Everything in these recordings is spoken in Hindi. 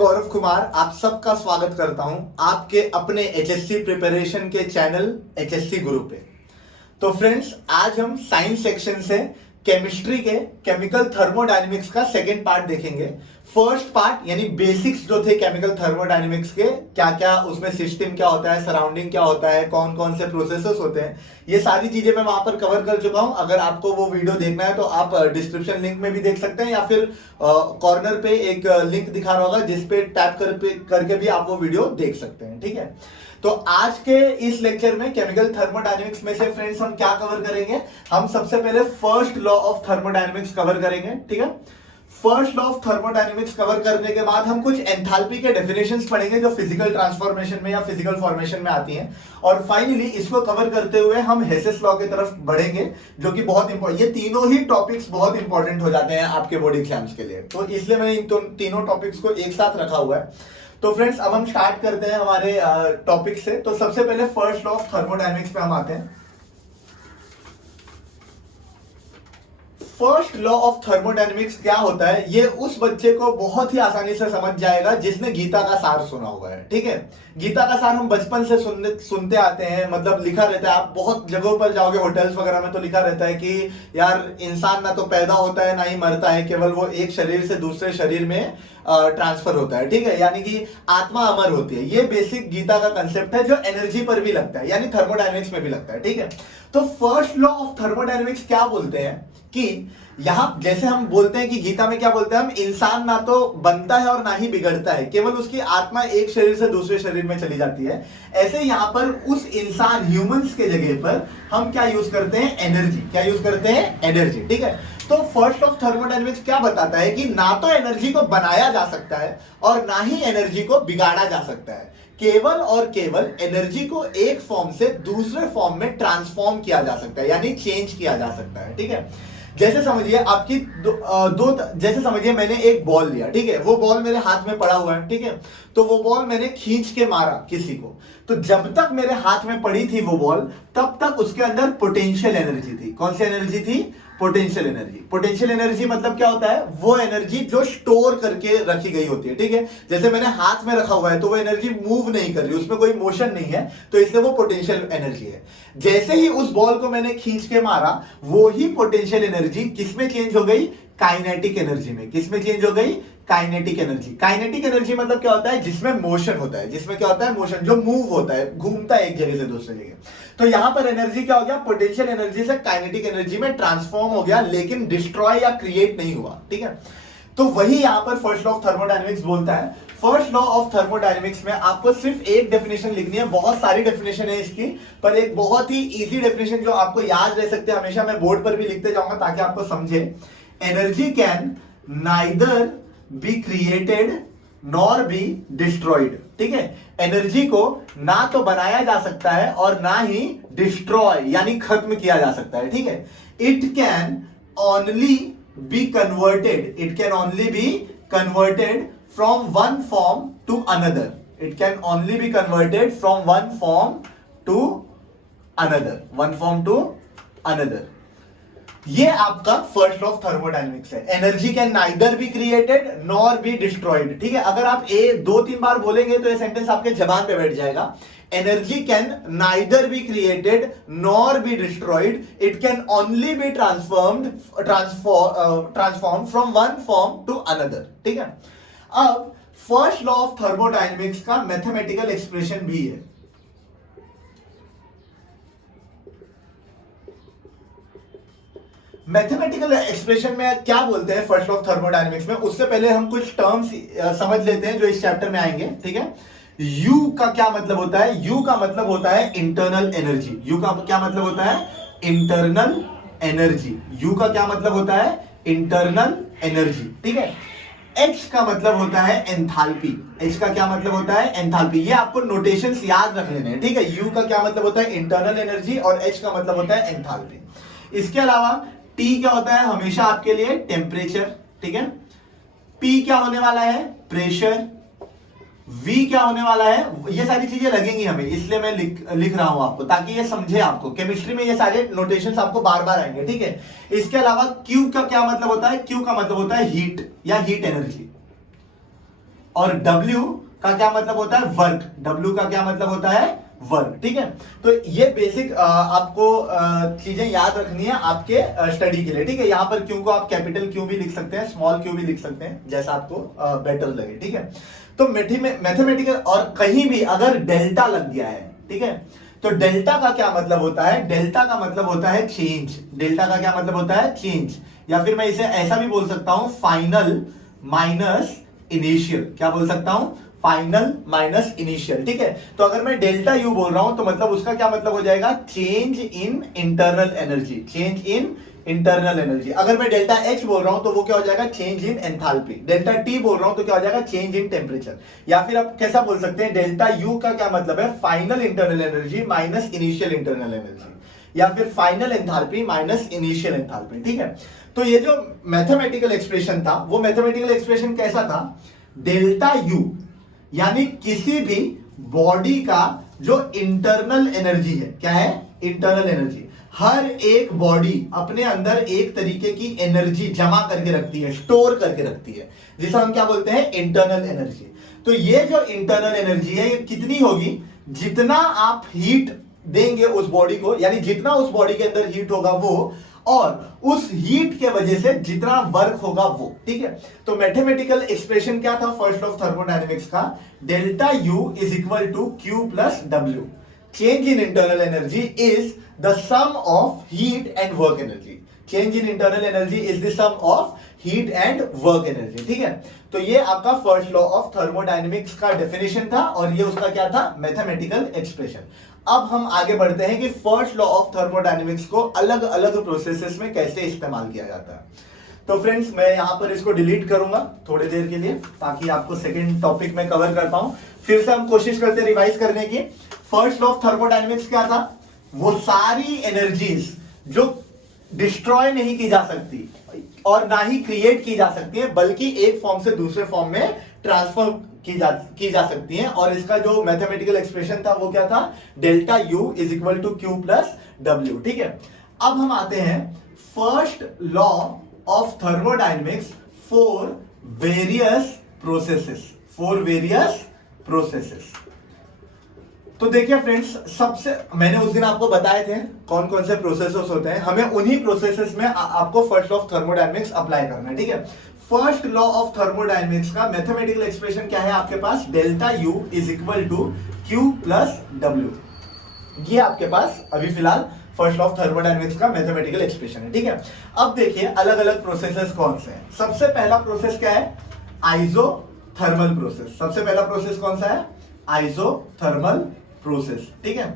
गौरव कुमार आप सबका स्वागत करता हूं आपके अपने एचएससी प्रिपरेशन के चैनल एचएससी गुरु पे। तो फ्रेंड्स, आज हम साइंस सेक्शन से केमिस्ट्री के केमिकल थर्मोडायनेमिक्स का सेकेंड पार्ट देखेंगे। फर्स्ट पार्ट यानी बेसिक्स जो थे केमिकल थर्मोडायनेमिक्स के, क्या क्या उसमें सिस्टम क्या होता है, सराउंडिंग क्या होता है, कौन कौन से प्रोसेसेस होते हैं, ये सारी चीजें मैं वहां पर कवर कर चुका हूं। अगर आपको वो वीडियो देखना है तो आप डिस्क्रिप्शन लिंक में भी देख सकते हैं या फिर कॉर्नर पे एक लिंक दिखा रहा होगा जिसपे टैप करके भी आप वो वीडियो देख सकते हैं। ठीक है, तो आज के इस लेक्चर में केमिकल थर्मोडायनेमिक्स में से फ्रेंड्स हम क्या कवर करेंगे। हम सबसे पहले first law of thermodynamics cover करेंगे। ठीक है, first law of thermodynamics cover करने के बाद हम कुछ एंथैल्पी के डेफिनेशंस पढ़ेंगे जो फिजिकल ट्रांसफॉर्मेशन में या फिजिकल फॉर्मेशन में आती हैं, और फाइनली इसको कवर करते हुए हम हेसेस लॉ की तरफ बढ़ेंगे जो कि बहुत इंपॉर्टेंट, ये तीनों ही टॉपिक्स बहुत इंपॉर्टेंट हो जाते हैं आपके बोर्ड एग्जाम्स के लिए, तो इसलिए मैंने इन तीनों टॉपिक्स को एक साथ रखा हुआ है। तो फ्रेंड्स, अब हम स्टार्ट करते हैं हमारे टॉपिक से। तो सबसे पहले फर्स्ट लॉ ऑफ थर्मोडायनेमिक्स पे हम आते हैं। फर्स्ट लॉ ऑफ थर्मोडायनेमिक्स क्या होता है, ये उस बच्चे को बहुत ही आसानी से समझ जाएगा जिसने गीता का सार सुना हुआ है। ठीक है, गीता का सार हम बचपन से सुनते आते हैं, मतलब लिखा रहता है, आप बहुत जगहों पर जाओगे होटल्स वगैरह में तो लिखा रहता है कि यार इंसान ना तो पैदा होता है ना ही मरता है, केवल वो एक शरीर से दूसरे शरीर में ट्रांसफर होता है। ठीक है, यानी कि आत्मा अमर होती है। ये बेसिक गीता का कंसेप्ट है जो एनर्जी पर भी लगता है, यानी थर्मोडायनेमिक्स में भी लगता है। ठीक है, तो फर्स्ट लॉ ऑफ थर्मोडायनेमिक्स क्या बोलते हैं कि यहां जैसे हम बोलते हैं कि गीता में क्या बोलते हैं हम, इंसान ना तो बनता है और ना ही बिगड़ता है, केवल उसकी आत्मा एक शरीर से दूसरे शरीर में चली जाती है। ऐसे यहां पर उस इंसान ह्यूमंस के जगह पर हम क्या यूज करते हैं, एनर्जी। क्या यूज करते हैं, एनर्जी। ठीक है, तो फर्स्ट ऑफ थर्मोडायनेमिक्स क्या बताता है कि ना तो एनर्जी को बनाया जा सकता है और ना ही एनर्जी को बिगाड़ा जा सकता है, केवल और केवल एनर्जी को एक फॉर्म से दूसरे फॉर्म में ट्रांसफॉर्म किया जा सकता है, यानी चेंज किया जा सकता है। ठीक है, जैसे समझिए आपकी जैसे समझिए मैंने एक बॉल लिया। ठीक है, वो बॉल मेरे हाथ में पड़ा हुआ है। ठीक है, तो वो बॉल मैंने खींच के मारा किसी को, तो जब तक मेरे हाथ में पड़ी थी वो बॉल, तब तक उसके अंदर पोटेंशियल एनर्जी थी। कौन सी एनर्जी थी, पोटेंशियल एनर्जी। पोटेंशियल एनर्जी मतलब क्या होता है, वो एनर्जी जो स्टोर करके रखी गई होती है। ठीक है, जैसे मैंने हाथ में रखा हुआ है तो वो एनर्जी मूव नहीं कर रही, उसमें कोई मोशन नहीं है, तो इसलिए वो पोटेंशियल एनर्जी है। जैसे ही उस बॉल को मैंने खींच के मारा, वो ही पोटेंशियल एनर्जी किसमें चेंज हो गई, काइनेटिक एनर्जी में। किसमें चेंज हो गई, काइनेटिक एनर्जी। काइनेटिक एनर्जी मतलब क्या होता है, जिसमें मोशन होता है, जिसमें क्या होता है, मोशन, जो मूव होता है, घूमता है एक जगह से दूसरी जगह। तो यहां पर एनर्जी क्या हो गया, पोटेंशियल एनर्जी से काइनेटिक एनर्जी में ट्रांसफॉर्म हो गया, लेकिन डिस्ट्रॉय या क्रिएट नहीं हुआ। ठीक है, तो वही यहां पर फर्स्ट लॉ ऑफ थर्मोडायनेमिक्स बोलता है। फर्स्ट लॉ ऑफ थर्मोडायनेमिक्स में आपको सिर्फ एक डेफिनेशन लिखनी है, बहुत सारी डेफिनेशन है इसकी, पर एक बहुत ही इजी डेफिनेशन जो आपको याद रह सकते हैं हमेशा, मैं बोर्ड पर भी लिखते जाऊंगा ताकि आपको समझे। Energy can neither be created nor be destroyed. ठीक है, एनर्जी को ना तो बनाया जा सकता है और ना ही डिस्ट्रॉय यानी खत्म किया जा सकता है। ठीक है, it can only be converted, it can only be converted from one form to another, it can only be converted from one form to another, one form to another. ये आपका फर्स्ट लॉ ऑफ थर्मोडायनेमिक्स है। Energy can neither be created nor be destroyed. ठीक है, अगर आप ए 2-3 बार बोलेंगे तो ये सेंटेंस आपके जबान पे बैठ जाएगा। Energy can neither be created nor be destroyed, it can only be transform from one form to another. ठीक है, अब फर्स्ट लॉ ऑफ थर्मोडायनेमिक्स का मैथमेटिकल एक्सप्रेशन भी है। मैथमेटिकल एक्सप्रेशन में क्या बोलते हैं फर्स्ट लॉ ऑफ थर्मोडायनेमिक्स में, उससे पहले हम कुछ टर्म्स समझ लेते हैं जो इस चैप्टर में आएंगे। ठीक है, U का क्या मतलब होता है, U का मतलब होता है इंटरनल एनर्जी। U का क्या मतलब होता है, इंटरनल एनर्जी। U का क्या मतलब होता है, इंटरनल एनर्जी। ठीक है, H का मतलब होता है एंथैल्पी। H का क्या मतलब होता है, एंथैल्पी। ये आपको नोटेशंस याद रख लेने हैं। ठीक है, U का क्या मतलब होता है, इंटरनल एनर्जी, और H का मतलब होता है एंथैल्पी। इसके अलावा T क्या होता है हमेशा आपके लिए, टेम्परेचर। ठीक है, P क्या होने वाला है, प्रेशर। V क्या होने वाला है, ये सारी चीजें लगेंगी हमें, इसलिए मैं लिख रहा हूं आपको ताकि ये समझे आपको। केमिस्ट्री में ये सारे नोटेशंस आपको बार बार आएंगे। ठीक है, इसके अलावा Q का क्या मतलब होता है, Q का मतलब होता है हीट या हीट एनर्जी। और W का क्या मतलब होता है, वर्क। W का क्या मतलब होता है, वर्क। ठीक है, तो ये बेसिक आपको चीजें याद रखनी है आपके स्टडी के लिए। ठीक है, यहाँ पर क्यू को आप कैपिटल क्यू भी लिख सकते हैं, स्मॉल क्यू भी लिख सकते हैं, जैसा आपको बेटर लगे। ठीक है, तो मैथमेटिकल और कहीं भी अगर डेल्टा लग गया है, ठीक है, तो डेल्टा का क्या मतलब होता है, डेल्टा का मतलब होता है चेंज। डेल्टा का क्या मतलब होता है, चेंज। या फिर मैं इसे ऐसा भी बोल सकता हूं, फाइनल माइनस इनिशियल। क्या बोल सकता हूं, फाइनल माइनस इनिशियल। ठीक है, तो अगर मैं डेल्टा यू बोल रहा हूं तो मतलब उसका क्या मतलब हो जाएगा, change in internal energy. Change in internal energy. अगर मैं डेल्टा एच बोल रहा हूं तो वो क्या हो जाएगा, change in enthalpy. Delta T बोल रहा हूं तो क्या हो जाएगा, चेंज इन टेम्परेचर। या फिर आप कैसा बोल सकते हैं, डेल्टा यू का क्या मतलब है, final internal energy minus initial internal energy, या फिर final enthalpy minus initial enthalpy. ठीक है, तो ये जो मैथमेटिकल एक्सप्रेशन था, वो मैथमेटिकल एक्सप्रेशन कैसा था, डेल्टा यू यानी किसी भी बॉडी का जो इंटरनल एनर्जी है, क्या है, इंटरनल एनर्जी। हर एक बॉडी अपने अंदर एक तरीके की एनर्जी जमा करके रखती है, स्टोर करके रखती है, जिसे हम क्या बोलते हैं, इंटरनल एनर्जी। तो ये जो इंटरनल एनर्जी है, ये कितनी होगी, जितना आप हीट देंगे उस बॉडी को, यानी जितना उस बॉडी के अंदर हीट होगा वो, और उस हीट के वजह से जितना वर्क होगा वो। ठीक है, तो मैथमेटिकल एक्सप्रेशन क्या था फर्स्ट ऑफ थर्मोडायनेमिक्स का, delta U is equal to Q plus W. Change in internal energy is the sum of heat and work energy. Change in internal energy is the sum of heat and work energy. ठीक है, तो ये आपका फर्स्ट लॉ ऑफ थर्मोडायनेमिक्स का डेफिनेशन था, और ये उसका क्या था, मैथमेटिकल एक्सप्रेशन। अब हम आगे बढ़ते हैं कि फर्स्ट लॉ ऑफ थर्मोडायनेमिक्स को अलग अलग प्रोसेसेस में कैसे इस्तेमाल किया जाता है। तो फ्रेंड्स, मैं यहां पर इसको डिलीट करूंगा थोड़ी देर के लिए, ताकि आपको सेकंड टॉपिक में कवर कर पाऊं। फिर से हम कोशिश करते हैं रिवाइज करने की। फर्स्ट लॉ ऑफ थर्मोडायनेमिक्स क्या था, वो सारी एनर्जीज जो डिस्ट्रॉय नहीं की जा सकती और ना ही क्रिएट की जा सकती है, बल्कि एक फॉर्म से दूसरे फॉर्म में ट्रांसफर की जा सकती हैं। और इसका जो मैथमेटिकल एक्सप्रेशन था वो क्या था, delta U is equal to Q plus W. ठीक है, अब हम आते हैं first law of thermodynamics for various processes. For various processes, तो देखिए फ्रेंड्स, सबसे मैंने उस दिन आपको बताए थे कौन कौन से प्रोसेसेस होते हैं, हमें उन्हीं प्रोसेसेस में आपको first law of thermodynamics apply करना है। ठीक है, फर्स्ट लॉ ऑफ थर्मोडायनेमिक्स का मैथमेटिकल एक्सप्रेशन क्या है आपके पास, delta U is equal to Q plus W. ये आपके पास अभी फिलहाल फर्स्ट लॉ ऑफ थर्मोडायनेमिक्स का मैथमेटिकल एक्सप्रेशन है। ठीक है, अब देखिए अलग अलग प्रोसेसेस कौन से हैं। सबसे पहला प्रोसेस क्या है, आइसोथर्मल प्रोसेस। सबसे पहला प्रोसेस कौन सा है, आइसोथर्मल प्रोसेस। ठीक है,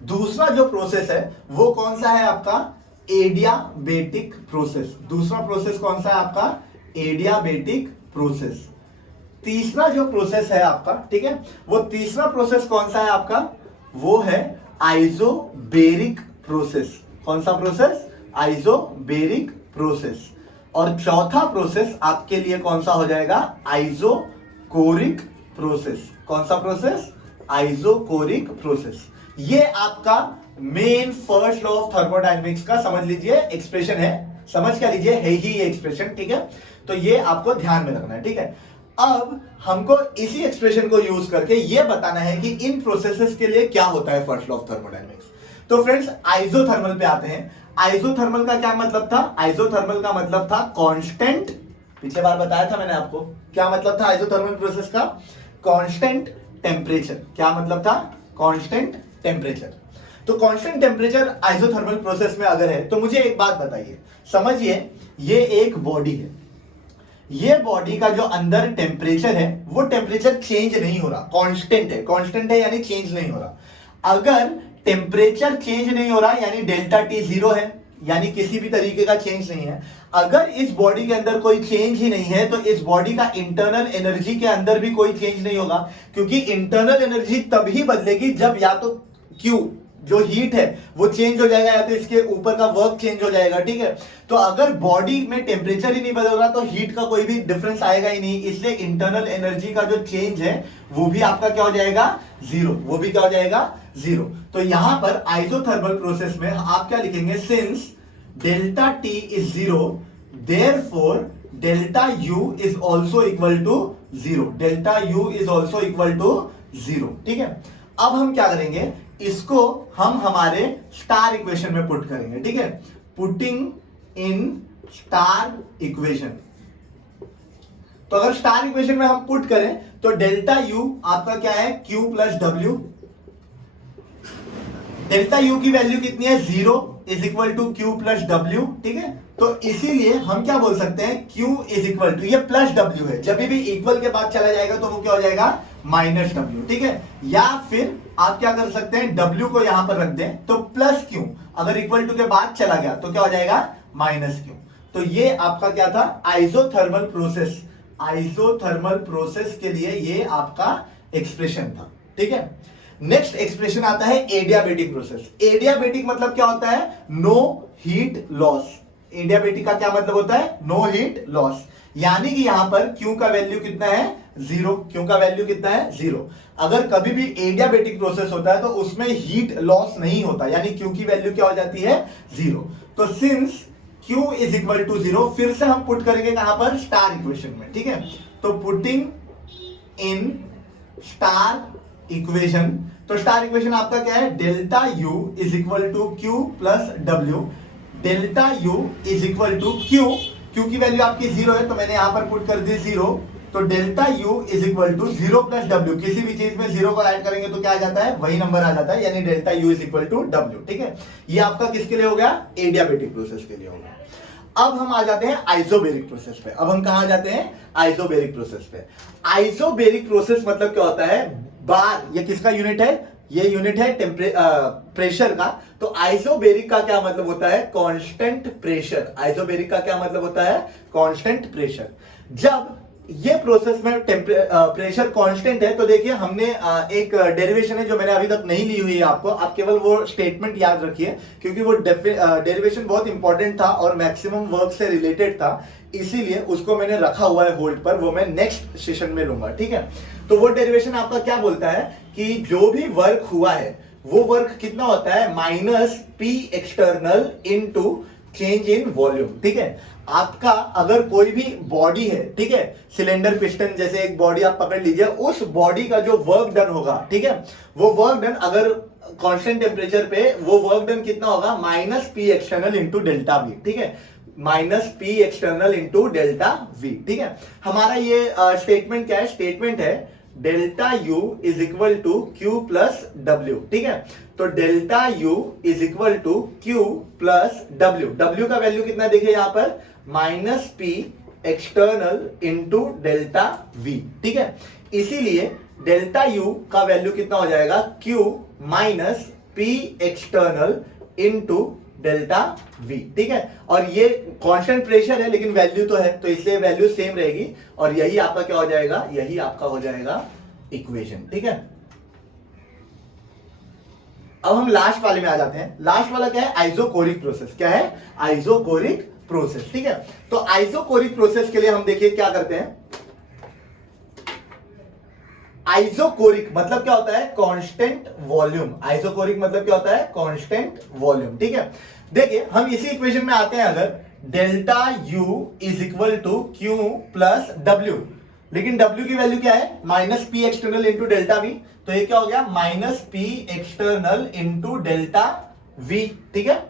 दूसरा जो प्रोसेस है वो कौन सा है आपका, एडियाबेटिक प्रोसेस। दूसरा प्रोसेस कौन सा है आपका, एडियाबेटिक प्रोसेस। तीसरा जो प्रोसेस है आपका, ठीक है, वो तीसरा प्रोसेस कौन सा है आपका, वो है आइसोबेरिक प्रोसेस। कौन सा प्रोसेस, आइसोबेरिक प्रोसेस। और चौथा प्रोसेस आपके लिए कौन सा हो जाएगा, आइसोकोरिक प्रोसेस। कौन सा प्रोसेस, आइसोकोरिक प्रोसेस। ये आपका main first law of thermodynamics का समझ लीजिए एक्सप्रेशन है, समझ क्या लीजिए, है ही ये एक्सप्रेशन। ठीक है, तो ये आपको ध्यान में रखना है। ठीक है, अब हमको इसी एक्सप्रेशन को यूज करके ये बताना है कि इन प्रोसेसेस के लिए क्या होता है फर्स्ट लॉ ऑफ थर्मोडायनेमिक्स। तो फ्रेंड्स, आइसोथर्मल पे आते हैं। आइसोथर्मल का क्या मतलब था, आइसोथर्मल का मतलब था कांस्टेंट। पिछले बार बताया था मैंने आपको, क्या मतलब था आइसोथर्मल प्रोसेस का, कांस्टेंट टेम्परेचर। क्या मतलब था, कांस्टेंट टेम्परेचर। तो कांस्टेंट टेम्परेचर आइसोथर्मल प्रोसेस में अगर है तो मुझे एक बात बताइए, समझिए ये एक बॉडी है, ये बॉडी का जो अंदर टेम्परेचर है वो टेम्परेचर चेंज नहीं हो रहा, कांस्टेंट है। कांस्टेंट है यानी चेंज नहीं हो रहा। अगर टेम्परेचर चेंज नहीं हो रहा यानी डेल्टा टी जीरो है, यानी किसी भी तरीके का चेंज नहीं है। अगर इस बॉडी के अंदर कोई चेंज ही नहीं है तो इस बॉडी का इंटरनल एनर्जी के अंदर भी कोई चेंज नहीं होगा, क्योंकि इंटरनल एनर्जी तभी बदलेगी जब या तो क्यू जो हीट है वो चेंज हो जाएगा या तो इसके ऊपर का वर्क चेंज हो जाएगा। ठीक है, तो अगर बॉडी में टेम्परेचर ही नहीं बदल रहा तो हीट का कोई भी डिफरेंस आएगा ही नहीं, इसलिए इंटरनल एनर्जी का जो चेंज है वो भी आपका क्या हो जाएगा, जीरो। वो भी क्या हो जाएगा, जीरो। तो यहां पर आइसोथर्मल प्रोसेस में आप क्या लिखेंगे, since delta T is zero therefore delta U is also equal to zero, delta U is also equal to zero. ठीक है, अब हम क्या करेंगे, इसको हम हमारे स्टार इक्वेशन में पुट करेंगे। ठीक है, पुटिंग इन स्टार इक्वेशन। तो अगर स्टार इक्वेशन में हम पुट करें तो डेल्टा यू आपका क्या है, Q plus W. Delta U की वैल्यू कितनी है, zero is equal to Q plus W. ठीक है, तो इसीलिए हम क्या बोल सकते हैं, क्यू इज इक्वल टू, ये प्लस डब्ल्यू है, जब भी इक्वल के बाद चला जाएगा तो वो क्या हो जाएगा, माइनस डब्ल्यू। ठीक है, या फिर आप क्या कर सकते हैं, डब्ल्यू को यहां पर रख दें तो प्लस क्यू, अगर इक्वल टू के बाद चला गया तो क्या हो जाएगा, माइनस क्यू। तो ये आपका क्या था, आइसोथर्मल प्रोसेस। आइसोथर्मल प्रोसेस के लिए ये आपका एक्सप्रेशन था। ठीक है, नेक्स्ट एक्सप्रेशन आता है एडियाबेटिक प्रोसेस। एडियाबेटिक मतलब क्या होता है, नो हीट लॉस। एडियाबेटिक का क्या मतलब होता है, नो हीट लॉस, यानी कि यहां पर Q का वैल्यू कितना है, जीरो। Q का वैल्यू कितना है, जीरो। अगर कभी भी एडियाबेटिक प्रोसेस होता है तो उसमें हीट लॉस नहीं होता, यानी Q की वैल्यू क्या हो जाती है, जीरो। तो since Q is equal to zero, फिर से हम पुट करेंगे कहां पर, स्टार इक्वेशन में। ठीक है, तो पुटिंग इन स्टार इक्वेशन, तो स्टार इक्वेशन आपका क्या है, delta U is equal to Q plus W. Delta U is equal to Q, Q की वैल्यू आपकी जीरो है तो मैंने यहां पर पुट कर दी जीरो। तो delta U is equal to zero plus W, किसी भी चीज में जीरो को ऐड करेंगे तो क्या आ जाता है, वही नंबर आ जाता है, यानी delta U is equal to W. ठीक है, ये आपका किसके लिए हो गया, एडियाबेटिक प्रोसेस के लिए हो गया। अब हम आ जाते हैं आइसोबेरिक प्रोसेस पे। अब हम कहां जाते हैं, आइसोबेरिक प्रोसेस पे। आइसोबेरिक प्रोसेस मतलब क्या होता है, बार, ये किसका यूनिट है, ये यूनिट है प्रेशर का। तो आइसोबेरिक का क्या मतलब होता है, कांस्टेंट प्रेशर। आइसोबेरिक का क्या मतलब होता है, कांस्टेंट प्रेशर। जब ये प्रोसेस में प्रेशर कांस्टेंट है तो देखिए हमने एक डेरिवेशन है जो मैंने अभी तक नहीं ली हुई है आपको, आप केवल वो स्टेटमेंट याद रखिए क्योंकि वो डेरिवेशन बहुत इंपॉर्टेंट था और मैक्सिमम वर्क से रिलेटेड था, इसीलिए उसको मैंने रखा हुआ है होल्ड पर, वो मैं नेक्स्ट सेशन में लूंगा। ठीक है, तो वो डेरिवेशन आपका क्या बोलता है कि जो भी वर्क हुआ है वो वर्क कितना होता है, minus P external into change in volume. ठीक है, आपका अगर कोई भी बॉडी है, ठीक है, सिलेंडर पिस्टन जैसे एक बॉडी आप पकड़ लीजिए, उस बॉडी का जो वर्क डन होगा, ठीक है, वो वर्क डन अगर कांस्टेंट टेम्परेचर पे, वो वर्क डन कितना होगा, minus P external into delta V. ठीक है, minus P external into delta V. ठीक है, हमारा ये स्टेटमेंट क्या है, स्टेटमेंट है delta U is equal to Q plus W. ठीक है, तो delta U is equal to Q plus W. W का वैल्यू कितना देखिए यहां पर, minus P external into delta V. ठीक है, इसीलिए डेल्टा यू का वैल्यू कितना हो जाएगा, Q minus P external into delta V. ठीक है, और ये कांस्टेंट प्रेशर है लेकिन वैल्यू तो है, तो इसलिए वैल्यू सेम रहेगी और यही आपका क्या हो जाएगा, यही आपका हो जाएगा इक्वेशन। ठीक है, अब हम लास्ट वाले में आ जाते हैं। लास्ट वाला क्या है, आइसोकोरिक प्रोसेस। क्या है, आइसोकोरिक प्रोसेस। ठीक है, तो आइसोकोरिक प्रोसेस के लिए हम देखिए क्या करते हैं, आइसोकोरिक मतलब क्या होता है, कांस्टेंट वॉल्यूम। आइसोकोरिक मतलब क्या होता है, कांस्टेंट वॉल्यूम। ठीक है, देखिए हम इसी इक्वेशन में आते हैं, अगर delta U is equal to Q plus W, लेकिन डब्ल्यू की वैल्यू क्या है, minus P external into delta V, तो ये क्या हो गया, minus P external into delta V. ठीक है,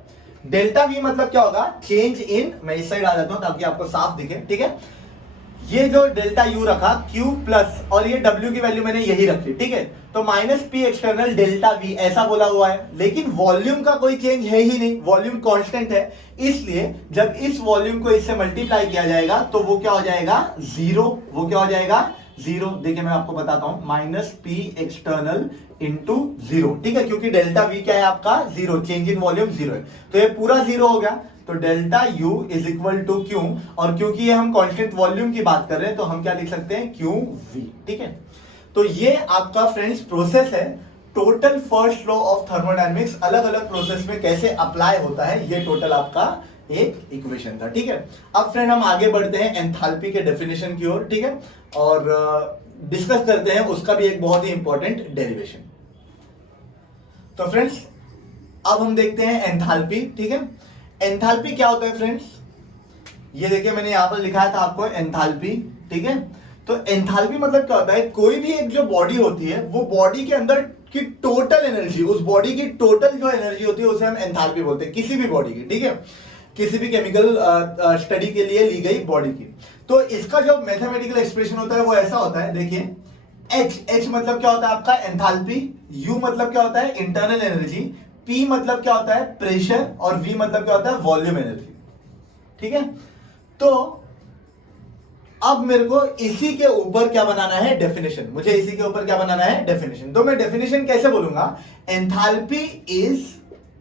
डेल्टा वी मतलब क्या होगा, चेंज इन, मैं इस साइड आ जाता हूं ताकि आपको साफ दिखे। ठीक है, ये जो डेल्टा यू रखा Q प्लस और ये W की वैल्यू मैंने यही रखी। ठीक है, तो minus P external delta V ऐसा बोला हुआ है, लेकिन वॉल्यूम का कोई चेंज है ही नहीं, वॉल्यूम कांस्टेंट है, इसलिए जब इस वॉल्यूम को इससे मल्टीप्लाई किया जाएगा तो वो क्या हो जाएगा, जीरो। वो क्या हो जाएगा, जीरो। देखिए मैं आपको बताता हूं, minus P external into zero. ठीक है, क्योंकि डेल्टा V क्या है आपका, zero, change in volume zero है, तो ये पूरा जीरो हो गया। तो delta U is equal to Q, और क्योंकि ये हम कांस्टेंट वॉल्यूम की बात कर रहे हैं तो हम क्या लिख सकते हैं, क्यू वी। ठीक है, तो ये आपका फ्रेंड्स प्रोसेस है, total first law of thermodynamics अलग अलग प्रोसेस में कैसे अप्लाई होता है, ये टोटल आपका एक इक्वेशन था। ठीक है, अब फ्रेंड हम आगे बढ़ते हैं एंथैल्पी के डेफिनेशन की ओर। ठीक है, और डिस्कस करते हैं उसका भी एक बहुत ही इंपॉर्टेंट डेरिवेशन। तो फ्रेंड्स अब हम देखते हैं एंथैल्पी। ठीक है, एंथैल्पी क्या होता है फ्रेंड्स, ये देखिए मैंने यहां पर लिखा था आपको एंथैल्पी। ठीक है, तो एंथैल्पी मतलब क्या होता है, कोई भी एक जो बॉडी होती है वो बॉडी के अंदर की टोटल एनर्जी, उस बॉडी की टोटल जो एनर्जी होती है उसे हम एंथैल्पी बोलते हैं, किसी भी बॉडी की, ठीक है, किसी भी केमिकल स्टडी के लिए ली गई बॉडी की। तो इसका जो मैथमेटिकल एक्सप्रेशन होता है वो ऐसा होता है, देखिए H मतलब क्या होता है आपका एंथैल्पी, U मतलब क्या होता है इंटरनल एनर्जी, P मतलब क्या होता है प्रेशर, और V मतलब क्या होता है वॉल्यूम एनर्जी, ठीक है। तो अब मेरे को इसी के ऊपर क्या बनाना है डेफिनेशन, मुझे इसी के ऊपर क्या बनाना है डेफिनेशन। तो मैं डेफिनेशन कैसे बोलूंगा, एंथैल्पी इज,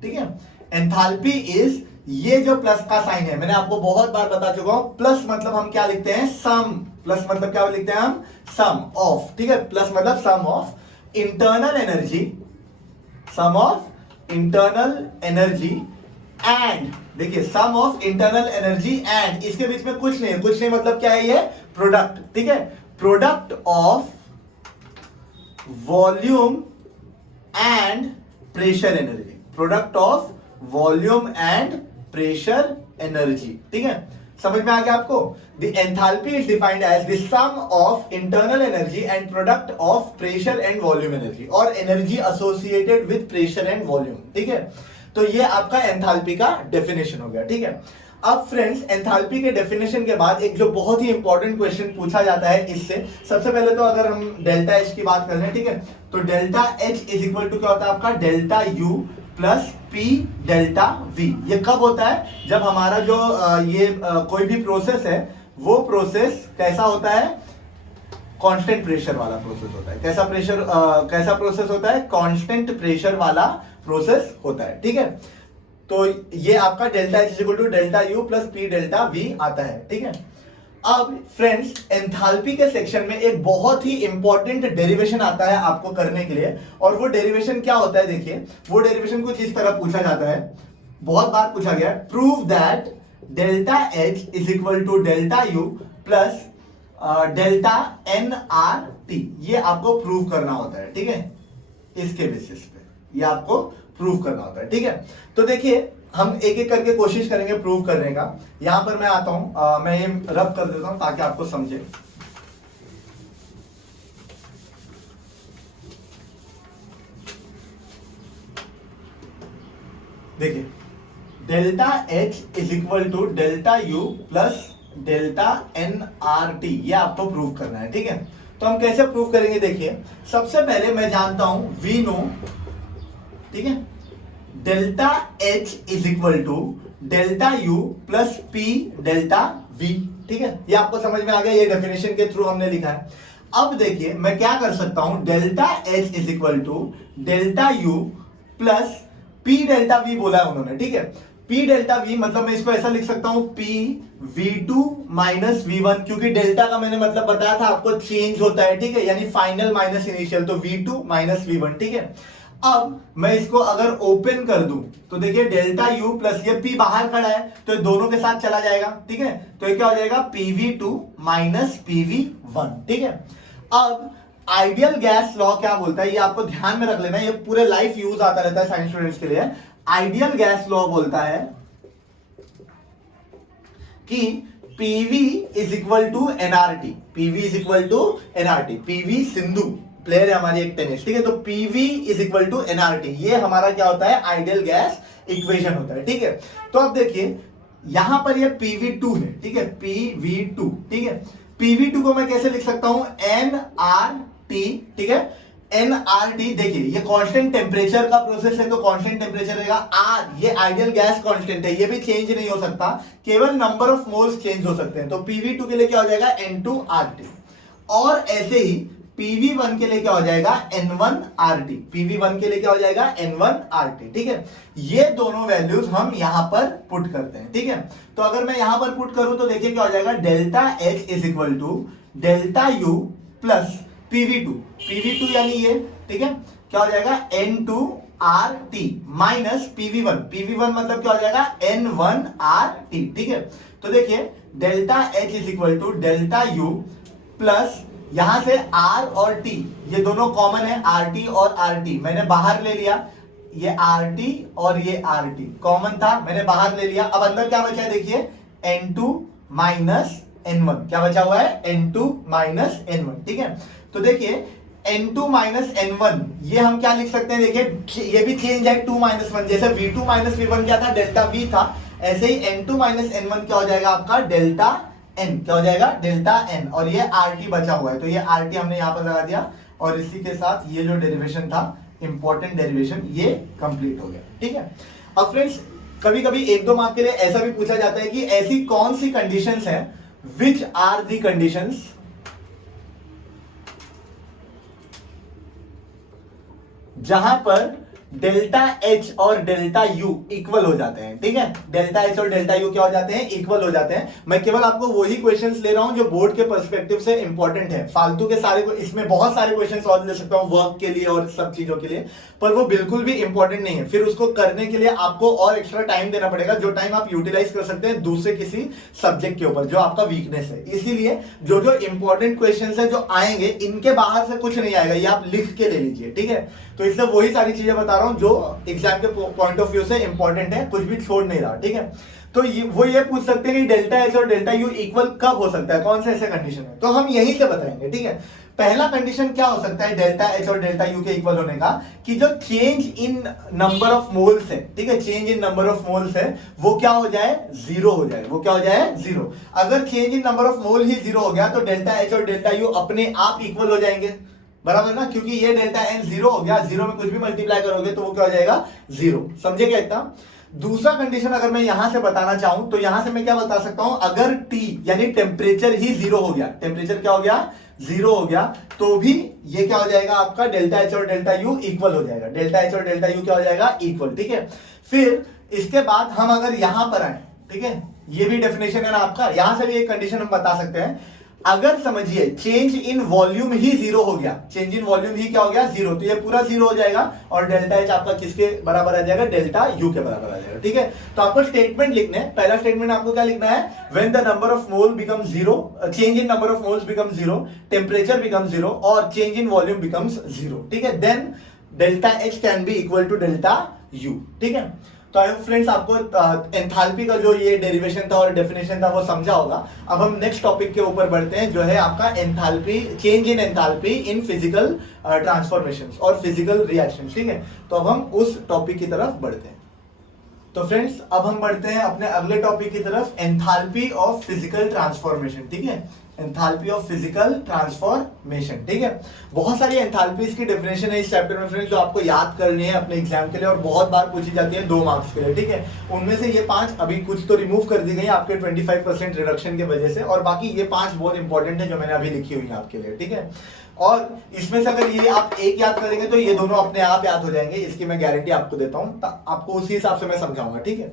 ठीक है, एंथैल्पी इज, ये जो प्लस का साइन है मैंने आपको बहुत बार बता चुका हूं, प्लस मतलब हम क्या लिखते हैं सम, प्लस मतलब क्या लिखते हैं हम सम ऑफ, ठीक है, प्लस मतलब sum of internal energy, sum of internal energy and, देखिए sum of internal energy and, इसके बीच में कुछ नहीं, कुछ नहीं मतलब क्या है ये प्रोडक्ट, ठीक है, product of volume and pressure energy, product of volume and pressure energy, ठीक है, समझ में आ गया आपको। The enthalpy is defined as the sum of internal energy and product of pressure and volume energy, और energy associated with pressure and volume, ठीक है। तो ये आपका एंथैल्पी का डेफिनेशन हो गया, ठीक है। अब फ्रेंड्स एंथैल्पी के डेफिनेशन के बाद एक जो बहुत ही इंपॉर्टेंट क्वेश्चन पूछा जाता है इससे, सबसे पहले तो अगर हम डेल्टा एच की बात कर रहे हैं, ठीक है, तो delta H is equal to क्या होता है आपका delta U plus P delta V. ये कब होता है, जब हमारा जो कोई भी प्रोसेस है वो प्रोसेस कैसा होता है, कांस्टेंट प्रेशर वाला प्रोसेस होता है। कैसा प्रोसेस होता है, कांस्टेंट प्रेशर वाला प्रोसेस होता है, ठीक है। तो ये आपका delta H equal to delta U plus P delta V आता है, ठीक है। अब फ्रेंड्स एंथैल्पी के सेक्शन में एक बहुत ही इंपॉर्टेंट डेरिवेशन आता है आपको करने के लिए, और वो डेरिवेशन क्या होता है, देखिए वो डेरिवेशन कुछ इस तरह पूछा जाता है, बहुत बार पूछा गया, prove that delta H is equal to delta U plus delta N R T. ये आपको प्रूव करना होता है, ठीक है, इसके बेसिस पे ये आपको प्रूव करना होता है, ठीक है। तो देखिए हम एक एक करके कोशिश करेंगे प्रूव करने का। यहां पर मैं आता हूं, मैं ये रब कर देता हूं ताकि आपको समझे। देखिए delta H is equal to delta U plus delta N R T, ये आपको प्रूव करना है, ठीक है। तो हम कैसे प्रूव करेंगे, देखिए सबसे पहले मैं जानता हूं वी नो, ठीक है, delta H is equal to delta U plus P delta V, ठीक है, ये आपको समझ में आ गया, ये डेफिनेशन के थ्रू हमने लिखा है। अब देखिए मैं क्या कर सकता हूं, delta H is equal to delta U plus P delta V बोला है उन्होंने, ठीक है। पी डेल्टा वी मतलब मैं इसको ऐसा लिख सकता हूं P V two minus V one, क्योंकि डेल्टा का मैंने मतलब बताया था आपको चेंज होता है, ठीक है, यानी फाइनल माइनस इनिशियल, तो V two minus V one, ठीक है। अब मैं इसको अगर ओपन कर दूं तो देखिए डेल्टा यू प्लस ये पी बाहर खड़ा है तो ये दोनों के साथ चला जाएगा, ठीक है, तो ये क्या हो जाएगा PV two minus PV one, ठीक है। अब आइडियल गैस लॉ क्या बोलता है, ये आपको ध्यान में रख लेना, ये पूरे लाइफ यूज आता रहता है साइंस स्टूडेंट्स के लिए। आइडियल गैस लॉ बोलता है कि PV is equal to NRT, PV is equal to NRT, PV Sindhu player है हमारी एक टेनिस, ठीक है, तो PV is equal to NRT, ये हमारा क्या होता है आइडियल गैस इक्वेशन होता है, ठीक है। तो अब देखिए यहां पर ये PV2 है, ठीक है, PV2, ठीक है, PV2 को मैं कैसे लिख सकता हूं nRT, ठीक है, nRT। देखिए ये कांस्टेंट टेम्परेचर का प्रोसेस है तो कांस्टेंट टेम्परेचर रहेगा, R ये आइडियल गैस कांस्टेंट है, ये भी चेंज नहीं हो सकता, केवल नंबर ऑफ मोल्स चेंज हो सकते हैं, तो PV2 के लिए क्या हो जाएगा N2RT, और ऐसे ही PV1 के लिए क्या हो जाएगा N1RT, PV1 के लिए क्या हो जाएगा N1RT, ठीक है। ये दोनों वैल्यूज हम यहां पर पुट करते हैं, ठीक है। तो अगर मैं यहां पर पुट करूं तो देखिए क्या हो जाएगा delta H is equal to delta U plus PV2 यानी ये, ठीक है, क्या हो जाएगा N2RT माइनस PV1 मतलब क्या हो जाएगा N1RT, ठीक है। तो देखिए delta H is equal to delta U plus यहां से R और T ये दोनों कॉमन है, RT और RT मैंने बाहर ले लिया, ये RT और ये RT कॉमन था मैंने बाहर ले लिया। अब अंदर क्या बचा है देखिए N2 माइनस N1, क्या बचा हुआ है N2 माइनस N1, ठीक है। तो देखिए N2 माइनस N1 ये हम क्या लिख सकते हैं, देखिए ये भी चेंज है 2 माइनस 1, जैसे V2 माइनस V1 क्या था, डेल्टा V था, ऐसे ही N2 माइनस N1 क्या हो जाएगा आपका डेल्टा N, क्या हो जाएगा डेल्टा N, और ये RT बचा हुआ है, तो ये RT हमने यहाँ पर लगा दिया, और इसी के साथ ये जो डेरिवेशन था इंपॉर्टेंट डेरिवेशन ये कंप्लीट हो गया, ठीक है। अब फ्रेंड्स कभी कभी 1-2 मार्क के लिए ऐसा भी पूछा जाता है कि ऐसी कौन सी कंडीशंस हैं, विच आर दी कंडीशंस जहां पर डेल्टा एच और डेल्टा यू इक्वल हो जाते हैं, ठीक है। डेल्टा एच और डेल्टा यू क्या हो जाते हैं, इक्वल हो जाते हैं। मैं केवल आपको वही क्वेश्चंस ले रहा हूं जो बोर्ड के पर्सपेक्टिव से इंपॉर्टेंट है, फालतू के सारे इसमें बहुत सारे क्वेश्चंस और ले सकता हूं वर्क के लिए और सब चीजों के लिए, पर वो बिल्कुल भी इंपॉर्टेंट नहीं है। फिर उसको करने के लिए आपको और एक्स्ट्रा टाइम देना पड़ेगा, जो टाइम आप यूटिलाइज कर सकते हैं दूसरे किसी सब्जेक्ट के ऊपर जो आपका वीकनेस है। इसीलिए जो जो इंपॉर्टेंट क्वेश्चंस है जो आएंगे, इनके बाहर से कुछ नहीं आएगा, ये आप लिख के ले लीजिए, ठीक है। तो इससे वही सारी चीजें बता रहा हूं जो एग्जाम के पॉइंट ऑफ व्यू से इंपॉर्टेंट है, कुछ भी छोड़ नहीं रहा, ठीक है। तो वो ये पूछ सकते हैं कि डेल्टा एच और डेल्टा यू इक्वल कब हो सकता है, कौन से ऐसे कंडीशन है, तो हम यहीं से बताएंगे, ठीक है। पहला कंडीशन क्या हो सकता है डेल्टा एच और डेल्टा यू के इक्वल होने का, कि जो change in number of moles है, ठीक है, change in number of moles है वो क्या हो जाए, जीरो हो जाए, वो क्या हो जाए, जीरो। अगर change in number of mole he zero हो गया तो डेल्टा एच और डेल्टा यू अपने आप इक्वल हो जाएंगे, बराबर ना, क्योंकि ये डेल्टा एन जीरो हो गया, जीरो में कुछ भी मल्टीप्लाई करोगे तो वो क्या हो जाएगा, जीरो। समझे क्या इतना। दूसरा कंडीशन अगर मैं यहां से बताना चाहूं तो यहां से मैं क्या बता सकता हूं, अगर T यानी टेम्परेचर ही जीरो हो गया, टेम्परेचर क्या हो गया, जीरो हो गया, तो भी ये क्या हो जाएगा आपका डेल्टा एच और डेल्टा यू इक्वल हो जाएगा, डेल्टा एच और डेल्टा यू क्या हो जाएगा, इक्वल, ठीक है। फिर इसके बाद हम अगर यहां पर आए, ठीक है, ये भी डेफिनेशन है ना आपका, यहां से भी एक कंडीशन हम बता सकते हैं, अगर समझिए change in volume he zero हो गया, चेंज इन वॉल्यूम ही क्या हो गया, जीरो, तो ये पूरा जीरो हो जाएगा और डेल्टा एच आपका किसके बराबर आ जाएगा, डेल्टा यू के बराबर आ जाएगा, ठीक है। तो आपको स्टेटमेंट लिखने हैं, पहला स्टेटमेंट आपको क्या लिखना है, when the number of mole become zero, change in number of moles become zero, temperature become zero और change in volume becomes zero, ठीक है, then delta H can be equal to delta U, ठीक है। तो आई होप फ्रेंड्स आपको एंथैल्पी का जो ये डेरिवेशन था और डेफिनेशन था वो समझा होगा। अब हम नेक्स्ट टॉपिक के ऊपर बढ़ते हैं, जो है आपका enthalpy, change in enthalpy in physical transformations और फिजिकल रिएक्शंस, ठीक है। तो अब हम उस टॉपिक की तरफ बढ़ते हैं। तो फ्रेंड्स अब हम बढ़ते हैं अपने अगले टॉपिक की तरफ, एंथैल्पी ऑफ फिजिकल ट्रांसफॉर्मेशन, ठीक है, एंथैल्पी ऑफ फिजिकल ट्रांसफॉर्मेशन, ठीक है। बहुत सारी एंथैल्पीज की डेफिनेशन है इस चैप्टर में फ्रेंड्स, जो आपको याद करनी है अपने एग्जाम के लिए और बहुत बार पूछी जाती है 2 मार्क्स के लिए, ठीक है। उनमें से ये 5 अभी कुछ तो रिमूव कर दी गई आपके 25% रिडक्शन की वजह से, और बाकी ये 5 बहुत इंपॉर्टेंट है जो मैंने अभी लिखी हुई है आपके लिए, ठीक है। और इसमें से अगर ये आप एक याद करेंगे तो ये दोनों अपने आप याद हो जाएंगे, इसकी मैं गारंटी आपको देता हूं, आपको उसी हिसाब से मैं समझाऊंगा, ठीक है।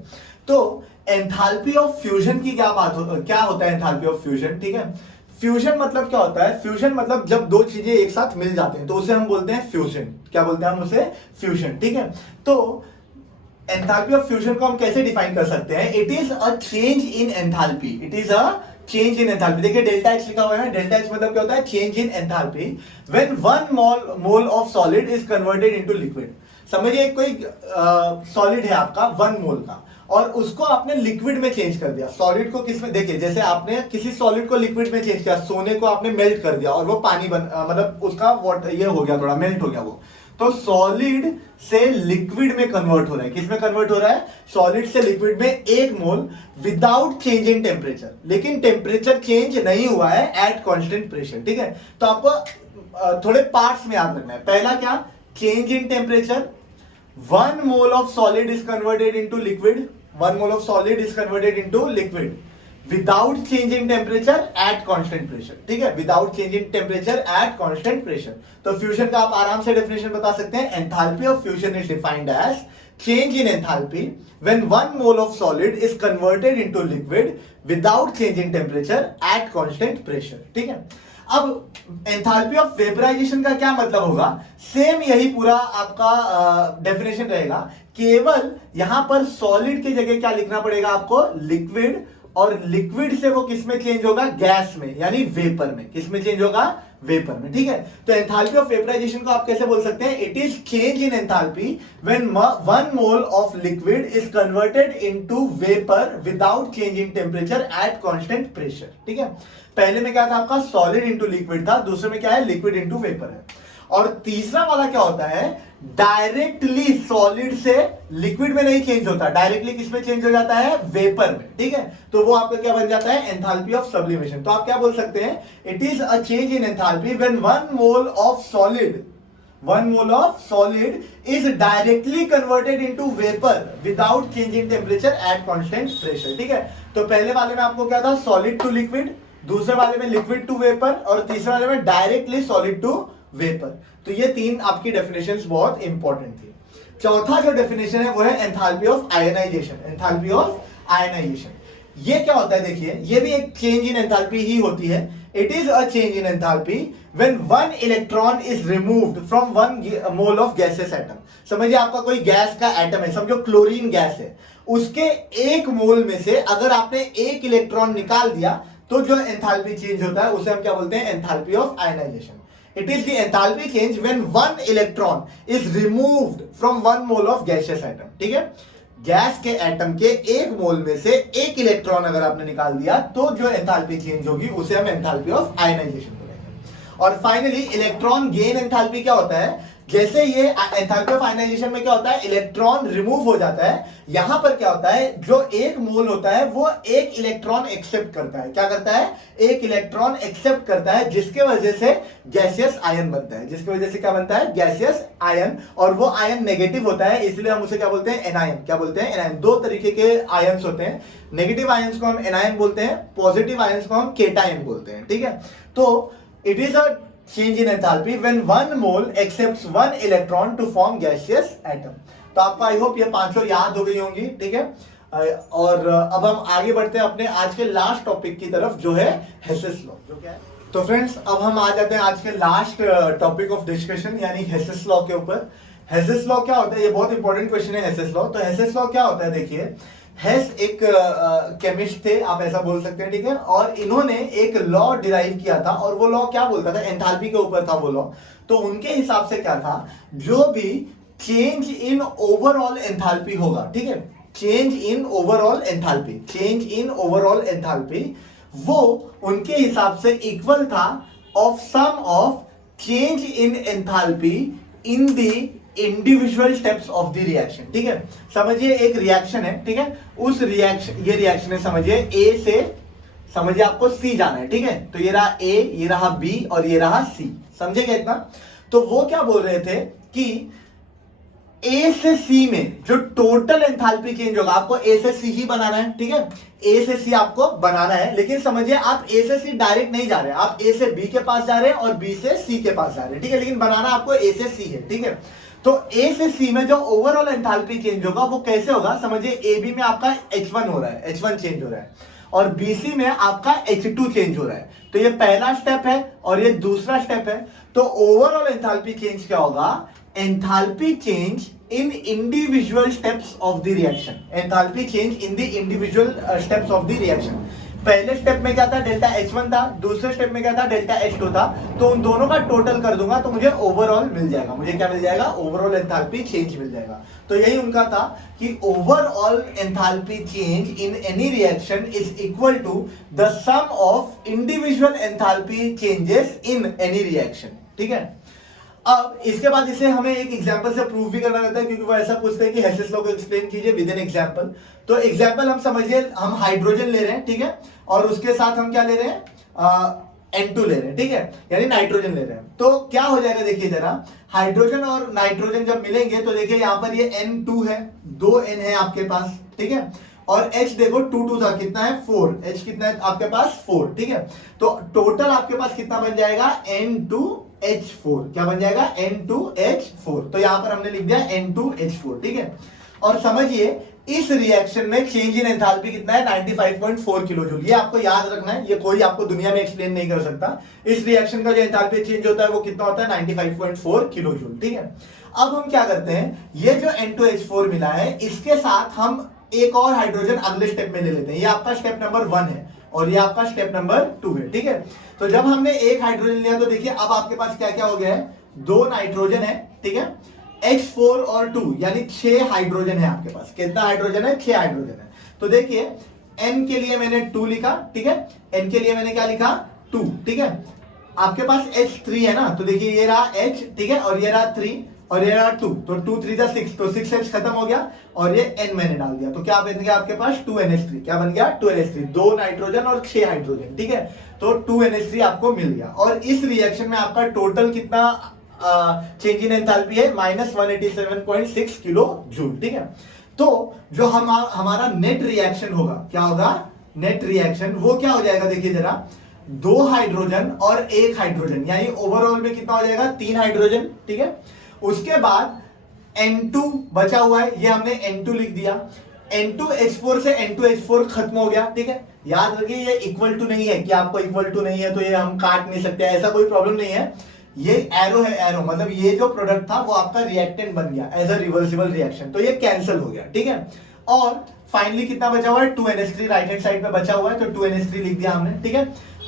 तो एंथैल्पी ऑफ फ्यूजन की क्या होता है एंथैल्पी ऑफ फ्यूजन, ठीक है। फ्यूजन मतलब क्या होता है, फ्यूजन मतलब जब दो चीजें एक साथ मिल जाते हैं तो उसे हम बोलते हैं फ्यूजन, क्या बोलते हैं हम उसे, फ्यूजन, ठीक है। तो एंथैल्पी ऑफ फ्यूजन को हम कैसे डिफाइन कर सकते हैं, it is a change in enthalpy, it is a change in enthalpy. देखिए डेल्टा एच लिखा हुआ है ना, डेल्टा एच मतलब क्या होता है, change in enthalpy when 1 mole of solid is converted into liquid. समझिए कोई सॉलिड है आपका 1 मोल का, और उसको आपने लिक्विड में चेंज कर दिया। सॉलिड को किस में, देखिए जैसे आपने किसी सॉलिड को लिक्विड में चेंज किया, सोने को आपने मेल्ट कर दिया और वो पानी मतलब उसका वाटर ये हो गया, थोड़ा मेल्ट हो गया वो, तो सॉलिड से लिक्विड में कन्वर्ट हो रहा है। किस में कन्वर्ट हो रहा है, सॉलिड से लिक्विड में 1 मोल विदाउट चेंज इन टेम्परेचर, लेकिन टेम्परेचर चेंज नहीं हुआ है एट कांस्टेंट प्रेशर, ठीक है। तो आपको थोड़े पार्ट्स में याद रखना है। पहला क्या, change in temperature, 1 mole of solid is converted into liquid, 1 mole of solid is converted into liquid without change in temperature at constant pressure, ठीक है, without change in temperature at constant pressure। तो फ्यूजन का आप आराम से डेफिनेशन बता सकते हैं, enthalpy of fusion is defined as change in enthalpy when 1 mole of solid is converted into liquid without change in temperature at constant pressure, ठीक है। अब एंथैल्पी ऑफ वेपराइजेशन का क्या मतलब होगा, सेम यही पूरा आपका डेफिनेशन रहेगा, केवल यहां पर सॉलिड की जगह क्या लिखना पड़ेगा आपको, लिक्विड, और लिक्विड से वो किस में चेंज होगा, गैस में, यानी वेपर में। किस में चेंज होगा, वेपर में, ठीक है। तो एंथैल्पी ऑफ वेपराइजेशन को आप कैसे बोल सकते हैं, it is change in enthalpy when 1 mole of liquid is converted into vapour without change in temperature at constant pressure, ठीक है। पहले में क्या था आपका सॉलिड इंटू लिक्विड था, दूसरे में क्या है लिक्विड इंटू वेपर है। और तीसरा वाला क्या होता है, डायरेक्टली सॉलिड से लिक्विड में नहीं चेंज होता, डायरेक्टली किस में चेंज हो जाता है, वेपर में, ठीक है। तो वो आपका क्या बन जाता है, एंथैल्पी ऑफ सब्लिमेशन। तो आप क्या बोल सकते हैं, it is a change in enthalpy when 1 mole of solid is directly converted into vapour without change in temperature at constant pressure, ठीक है। तो पहले वाले में आपको क्या था, सॉलिड टू लिक्विड, दूसरे वाले में लिक्विड टू वेपर, और तीसरे वाले में डायरेक्टली सॉलिड टू वेपर। तो ये तीन आपकी डेफिनेशंस बहुत इंपॉर्टेंट थी। चौथा जो डेफिनेशन है वो है enthalpy of ionisation. Enthalpy of ionisation ये क्या होता है, देखिए ये भी एक चेंज इन एंथैल्पी ही होती है। It is a change in enthalpy when 1 electron is removed from 1 mole of gases atom. समझिए आपका कोई गैस का एटम है, समझो क्लोरीन गैस है, उसके 1 मोल में से अगर आपने 1 इलेक्ट्रॉन निकाल दिया तो जो एंथैल्पी चेंज होता है उसे हम क्या बोलते हैं, enthalpy of ionisation. It is the enthalpy change when 1 electron is removed from 1 mole of gaseous atom, ठीक है। गैस के एटम के 1 मोल में से 1 इलेक्ट्रॉन अगर आपने निकाल दिया तो जो एंथैल्पी चेंज होगी उसे हम एंथैल्पी ऑफ आयनाइजेशन बोलेंगे। और फाइनली इलेक्ट्रॉन गेन एंथैल्पी क्या होता है, जैसे ये एंथैल्पी ऑफ आयनाइजेशन में क्या होता है, इलेक्ट्रॉन रिमूव हो जाता है, यहां पर क्या होता है, जो 1 मोल होता है वो 1 इलेक्ट्रॉन एक्सेप्ट करता है। क्या करता है, 1 इलेक्ट्रॉन एक्सेप्ट करता है, जिसके वजह से गैसियस आयन बनता है। जिसकी वजह से क्या बनता है, गैसियस आयन। और वो आयन नेगेटिव होता है, इसलिए हम उसे क्या बोलते हैं, एनायन। क्या बोलते हैं, एनायन। 2 तरीके के आयन्स होते हैं, नेगेटिव आयन्स को हम एनायन बोलते हैं, पॉजिटिव आयन्स को हम केटायन बोलते हैं, ठीक है। तो it is a change in enthalpy when 1 mole accepts 1 electron to form gaseous atom। तो आपको आई होप ये पांचों याद हो गई होंगी, ठीक है। और अब हम आगे बढ़ते हैं अपने आज के लास्ट टॉपिक की तरफ, जो है हेसेस लॉ। जो क्या है, तो फ्रेंड्स अब हम आ जाते हैं आज के लास्ट टॉपिक ऑफ डिस्कशन, यानी हेसेस लॉ के ऊपर। हेसेस लॉ क्या होता है, ये बहुत इंपॉर्टेंट क्वेश्चन है हेसेस लॉ। तो हेसेस लॉ क्या होता है, देखिए हेस एक केमिस्ट थे, आप ऐसा बोल सकते हैं, ठीक है। और इन्होंने एक लॉ डिराइव किया था, और वो लॉ क्या बोलता था, एंथैल्पी के ऊपर था वो लॉ। तो उनके हिसाब से क्या था, जो भी चेंज इन ओवरऑल एंथैल्पी होगा, ठीक है, चेंज इन ओवरऑल एंथैल्पी, वो उनके हिसाब से इक्वल था of sum of change in enthalpy in the individual steps of the reaction, ठीक है। समझिए एक रिएक्शन है, ठीक है, उस रिएक्शन, ये रिएक्शन है, समझिए ए से, समझिए आपको सी जाना है, ठीक है। तो ये रहा ए, ये रहा बी और ये रहा सी, समझे क्या इतना। तो वो क्या बोल रहे थे कि ए से सी में जो टोटल एंथैल्पी चेंज होगा, आपको ए से सी ही बनाना है, ठीक है, ए से सी आपको बनाना है। लेकिन समझिए आप ए से सी डायरेक्ट नहीं जा रहे, आप ए से बी के पास जा रहे हैं और बी से सी के पास जा रहे हैं, ठीक है। लेकिन बनाना आपको ए से सी है, ठीक है। तो ए से सी में जो ओवरऑल एंथैल्पी चेंज होगा वो कैसे होगा, समझिए ए बी में आपका H1 हो रहा है, H1 चेंज हो रहा है, और BC में आपका H2 चेंज हो रहा है। तो ये पहला स्टेप है और ये दूसरा स्टेप है। तो ओवरऑल एंथैल्पी चेंज क्या होगा, enthalpy change in individual steps of the reaction, enthalpy change in the individual steps of the reaction. पहले स्टेप में क्या था, डेल्टा H1 था, दूसरे स्टेप में क्या था, डेल्टा H2 था। तो उन दोनों का टोटल कर दूंगा तो मुझे ओवरऑल मिल जाएगा, मुझे क्या मिल जाएगा, ओवरऑल एंथैल्पी चेंज मिल जाएगा। तो यही उनका था कि overall enthalpy change in any reaction is equal to the sum of individual enthalpy changes in any reaction, ठीक है। अब इसके बाद इसे हमें एक एग्जांपल से प्रूव भी करना रहता है, क्योंकि वो ऐसा पूछते हैं कि हेसेस लॉ को एक्सप्लेन कीजिए विद एन एग्जांपल। तो एग्जांपल हम समझिए, हम हाइड्रोजन ले रहे हैं, ठीक है, और उसके साथ हम क्या ले रहे हैं, N2 ले रहे हैं, ठीक है, यानी नाइट्रोजन ले रहे हैं। तो क्या हो जाएगा, देखिए जरा, हाइड्रोजन और नाइट्रोजन जब मिलेंगे तो देखिए यहाँ पर ये N2 है, 2 N है आपके पास, ठीक है, और H देखो 2 था, कितना है 4, H कितना है आपके पास 4, ठीक है। तो टोटल आपके पास कितना बन जाएगा, N2H4, क्या बन जाएगा, N2H4। तो यहां पर हमने लिख दिया N2H4, ठीक है। और समझिए इस रिएक्शन में चेंज इन एंथैल्पी कितना है, 95.4 किलो जूल। ये आपको याद रखना है, ये कोई आपको दुनिया में एक्सप्लेन नहीं कर सकता। इस रिएक्शन का जो एंथैल्पी चेंज होता है वो कितना होता है, 95.4 किलो जूल, ठीक है। अब हम क्या करते हैं, ये जो N2H4 मिला है इसके साथ हम एक और हाइड्रोजन अगले स्टेप में ले लेते हैं। ये आपका स्टेप नंबर 1 है। और ये आपका स्टेप नंबर 2 है, ठीक है। तो जब हमने एक हाइड्रोजन लिया तो देखिए अब आपके पास क्या क्या हो गया है, 2 नाइट्रोजन है, ठीक है, H4 और 2 यानी 6 हाइड्रोजन है आपके पास। कितना हाइड्रोजन है? 6 हाइड्रोजन है। तो देखिए N के लिए मैंने 2 लिखा, ठीक है, N के लिए मैंने क्या लिखा? 2, ठीक है। आपके पास H3 है ना, तो देखिए ये रहा H, ठीक है, और ये रहा 3 और ये रहा 2, तो 2 3 6, तो 6H खत्म हो गया और ये N मैंने डाल दिया, तो क्या बन गया आपके पास? 2NH3। क्या बन गया? 2NH3, 2 नाइट्रोजन और 6 हाइड्रोजन, ठीक है, तो 2NH3 आपको मिल गया। और इस रिएक्शन में आपका टोटल कितना चेंज इन एंथैल्पी है? -187.6 किलो जूल, ठीक है। तो जो हमारा नेट रिएक्शन होगा, क्या होगा? नेट रिएक्शन वो क्या हो जाएगा? देखिए जरा, 2 हाइड्रोजन और 1 हाइड्रोजन, यानी ओवरऑल में कितना हो जाएगा? 3 हाइड्रोजन, ठीक है। उसके बाद N2 बचा हुआ है, ये हमने N2 लिख दिया। N2H4 से N2H4 खत्म हो गया, ठीक है। याद रखिए ये इक्वल टू नहीं है कि आपको इक्वल टू नहीं है तो ये हम काट नहीं सकते, ऐसा कोई प्रॉब्लम नहीं है। ये एरो है, एरो मतलब ये जो प्रोडक्ट था वो आपका रिएक्टेंट बन गया एज अ रिवर्सिबल रिएक्शन, तो ये कैंसिल हो गया, ठीक है। और फाइनली कितना बचा हुआ है? 2NH3 राइट हैंड साइड में बचा हुआ है, तो 2NH3 लिख दिया हमने, ठीक है।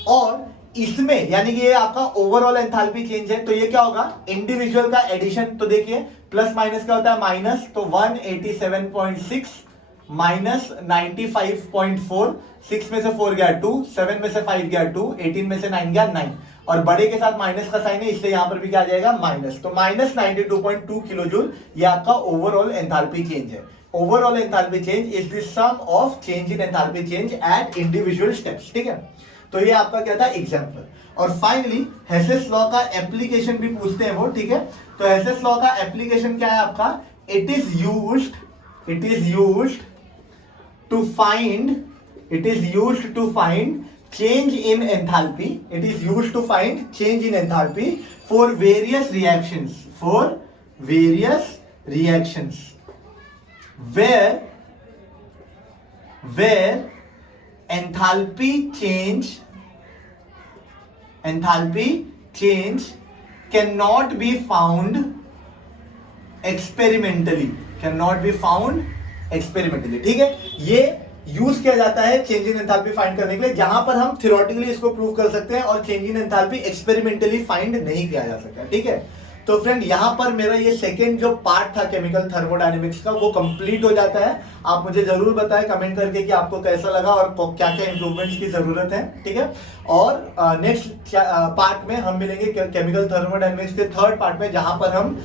और इसमें यानी कि ये आपका ओवरऑल एंथैल्पी चेंज है, तो ये क्या होगा? इंडिविजुअल का एडिशन, तो देखिए प्लस माइनस क्या होता है? माइनस, तो 187.6 माइनस 95.4, 6 में से 4 गया 2, 7 में से 5 गया 2, 18 में से 9 गया 9, और बड़े के साथ माइनस का साइन है इसलिए यहां पर भी क्या आ जाएगा? माइनस, तो माइनस 92.2 किलो जूल ये आपका ओवरऑल एंथैल्पी चेंज है। Overall enthalpy change is the sum of change in enthalpy change at individual steps, ठीक है। तो ये आपका क्या था? एग्जांपल। और फाइनली हेसेस लॉ का एप्लीकेशन भी पूछते हैं वो, ठीक है। तो हेसेस लॉ का एप्लीकेशन क्या है आपका? It is used to find change in enthalpy. It is used to find change in enthalpy for various reactions where enthalpy change cannot be found experimentally, ठीक है। ये यूज किया जाता है चेंज इन एंथैल्पी फाइंड करने के लिए, जहां पर हम थ्योरेटिकली इसको प्रूव कर सकते हैं और change in enthalpy experimentally find नहीं किया जा सकता, ठीक है। तो फ्रेंड यहां पर मेरा ये सेकंड जो पार्ट था केमिकल थर्मोडायनेमिक्स का वो कंप्लीट हो जाता है। आप मुझे जरूर बताएं कमेंट करके कि आपको कैसा लगा और क्या क्या इंप्रूवमेंट्स की जरूरत है, ठीक है। और नेक्स्ट पार्ट में हम मिलेंगे केमिकल थर्मोडायनेमिक्स के थर्ड पार्ट में, जहां पर हम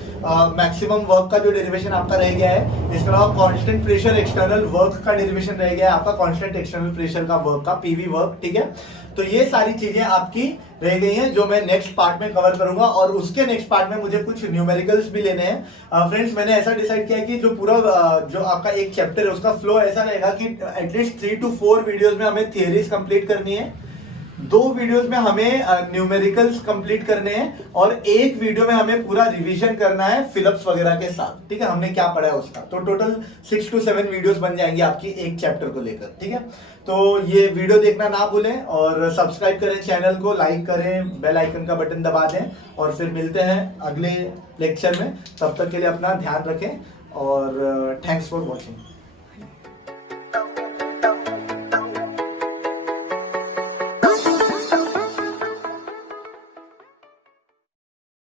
मैक्सिमम वर्क का जो डेरिवेशन आपका रह गया है, इसके अलावा कांस्टेंट प्रेशर एक्सटर्नल वर्क का डेरिवेशन रह गया है आपका, कांस्टेंट एक्सटर्नल प्रेशर का वर्क का पीवी वर्क, ठीक है। तो ये सारी चीजें आपकी रह गई हैं जो मैं नेक्स्ट पार्ट में कवर करूंगा, और उसके नेक्स्ट पार्ट में मुझे कुछ न्यूमेरिकल्स भी लेने हैं। फ्रेंड्स मैंने ऐसा डिसाइड किया कि जो पूरा जो आपका एक चैप्टर है उसका फ्लो ऐसा रहेगा कि एटलीस्ट 3 to 4 वीडियोस में हमें थियरीज कंप्लीट करनी है, 2 वीडियोस में हमें न्यूमेरिकल्स कंप्लीट करने हैं, और एक वीडियो में हमें पूरा रिवीजन करना है फिलिप्स वगैरह के साथ, ठीक है, हमने क्या पढ़ा है उसका। तो टोटल 6 to 7 वीडियोस बन जाएंगी आपकी एक चैप्टर को लेकर, ठीक है। तो ये वीडियो देखना ना भूलें और सब्सक्राइब करें चैनल को, लाइक करें, बेल आइकन का बटन दबा दें, और फिर मिलते हैं अगले लेक्चर में। तब तक के लिए अपना ध्यान रखें और थैंक्स फॉर वॉचिंग।